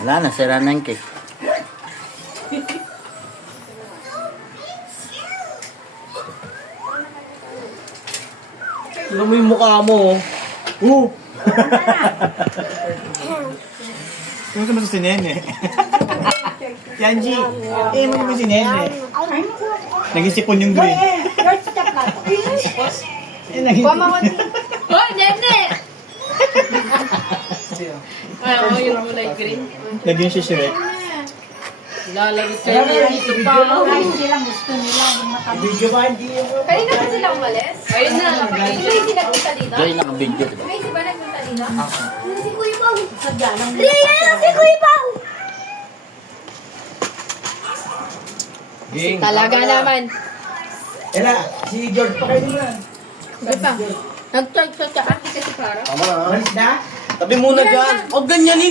Wala na, sira na yung cake. Alam mo yung mukha mo, oh. Kumusta mo si Nene? Yanji, mo si Nene. Naging sipon yung green. Naging... Oh, Nene! Ayaw mo yung kulay green. Naging si Shrek. Lalagay kayo dito pa. silang gusto nila. Video ba? Hindi mo. Kanina ba sila umalis? Ayun na. May nagpunta dito? Joy, naka-video, diba? May ba nagpunta dito? Si Kuya Pao! Sadya lang. Riyan! Si Kuya Pao! Ging. Talaga naman. Ela, si George pa kayo na. Sige pa. Nag-charge sa tsaka kasi para. Malis na? Tabi muna dyan. Huwag ganyan